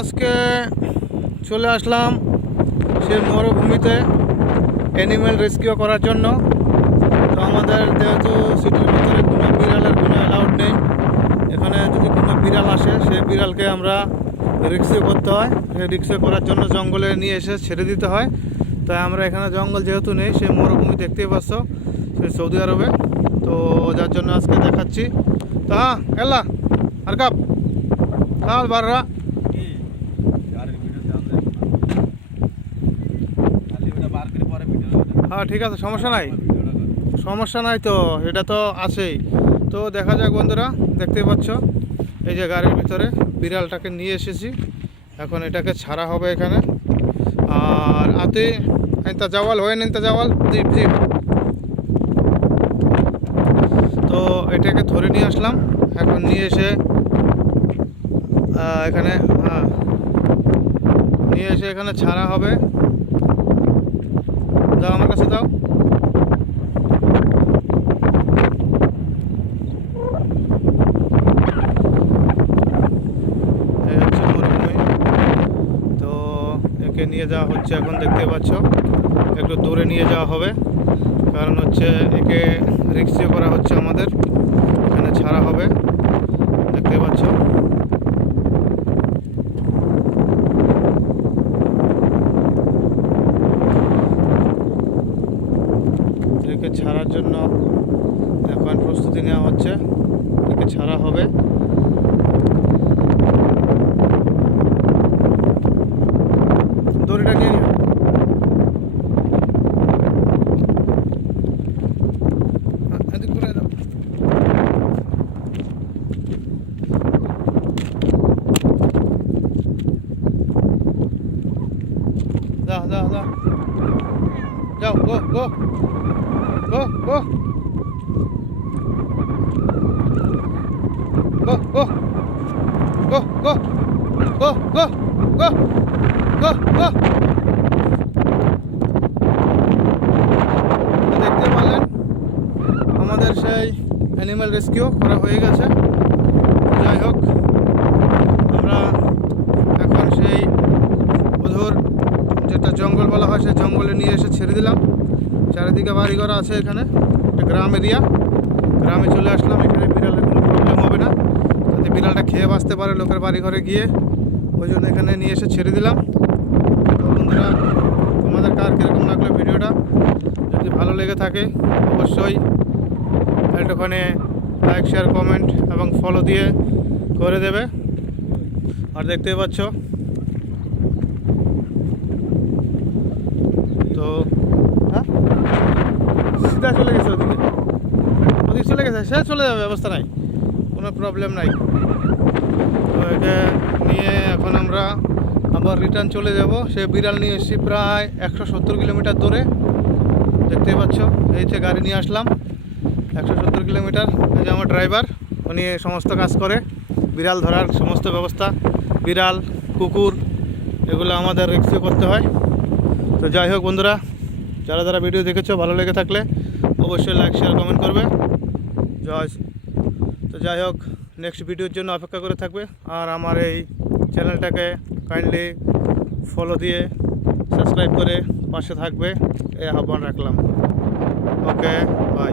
আজকে চলে আসলাম সে মরুভূমিতে অ্যানিম্যাল রেস্কিউ করার জন্য। তো আমাদের যেহেতু সিটির ভিতরে কোনো বিড়ালের কোনো অ্যালাউড নেই, এখানে যদি কোনো বিড়াল আসে সেই বিড়ালকে আমরা রেস্কিউ করতে হয়। সেই রেস্কিউ করার জন্য জঙ্গলে নিয়ে এসে ছেড়ে দিতে হয়। তাই আমরা এখানে জঙ্গল যেহেতু নেই, সেই মরুভূমি দেখতেই পাচ্ছ সেই সৌদি আরবে, তো যার জন্য আজকে দেখাচ্ছি। তো হ্যাঁ এলা আর কাপ কাল বাররা হ্যাঁ ঠিক আছে, সমস্যা নাই তো, এটা তো আছেই। তো দেখা যাক বন্ধুরা, দেখতেই পাচ্ছ এই যে গাড়ির ভিতরে বিড়ালটাকে নিয়ে এসেছি। এখন এটাকে ছাড়া হবে এখানে। আর আতে ইন্তাজাওয়াল হয়ে ইন্তাজাওয়াল জিপ জিপ, তো এটাকে ধরে নিয়ে আসলাম। এখন নিয়ে এসে এখানে এখানে ছাড়া হবে। দাও আমার কাছে দাও। এই হচ্ছে মরুভূমি, তো একে নিয়ে যাওয়া হচ্ছে। এখন দেখতে পাচ্ছ একটু দূরে নিয়ে যাওয়া হবে, কারণ হচ্ছে একে রেস্কিউ করা হচ্ছে আমাদের। এখানে ছাড়া হবে, দেখতে পাচ্ছ। একে ছাড়ার জন্য এখন প্রস্তুতি নেওয়া হচ্ছে, একে ছাড়া হবে। দড়িটা নিয়ে নিও। এদিক ঘুরে দাও। যাও যাও যাও যাও, গো গো গো গো গো গো গো গো গো গো গো গো গো। দেখতে পারলেন আমাদের সেই অ্যানিম্যাল রেস্কিউ করা হয়ে গেছে। যাই হোক, আমরা এখন সেই অধুর যেটা জঙ্গল বলা হয় সেই জঙ্গলে নিয়ে এসে ছেড়ে দিলাম। চারিদিকে বাড়িঘর আছে, এখানে একটা গ্রাম এরিয়া, গ্রামে চলে আসলাম। এখানে বিড়ালের কোনো প্রবলেম হবে না, যাতে বিড়ালটা খেয়ে বাঁচতে পারে লোকের বাড়ি ঘরে গিয়ে, ওই জন্য এখানে নিয়ে এসে ছেড়ে দিলাম। তো বন্ধুরা, তোমাদের কার কীরকম লাগলো ভিডিওটা? যদি ভালো লেগে থাকে অবশ্যই একটুখানি লাইক শেয়ার কমেন্ট এবং ফলো দিয়ে করে দেবে। আর দেখতেই পাচ্ছ তো সিধা চলে গেছে, ওদিকে চলে গেছে, সে চলে যাবে, ব্যবস্থা নাই, কোনো প্রবলেম নাই। তো একে নিয়ে এখন আমরা আবার রিটার্ন চলে যাব। সে বিড়াল নিয়ে এসেছি প্রায় 170 কিলোমিটার দূরে, দেখতেই পাচ্ছ। এই যে গাড়ি নিয়ে আসলাম 170 কিলোমিটার। এই যে আমার ড্রাইভার, উনি সমস্ত কাজ করে, বিড়াল ধরার সমস্ত ব্যবস্থা, বিড়াল কুকুর এগুলো আমাদের রেস্কিউ করতে হয়। তো যাই হোক বন্ধুরা, যারা যারা ভিডিও দেখেছো, ভালো লেগে থাকলে অবশ্যই লাইক শেয়ার কমেন্ট করবে। তো যাই হোক, নেক্সট ভিডিওর জন্য অপেক্ষা করে থাকবে। আর আমার এই চ্যানেলটাকে কাইন্ডলি ফলো দিয়ে সাবস্ক্রাইব করে পাশে থাকবে, এই আহ্বান রাখলাম। ওকে, বাই।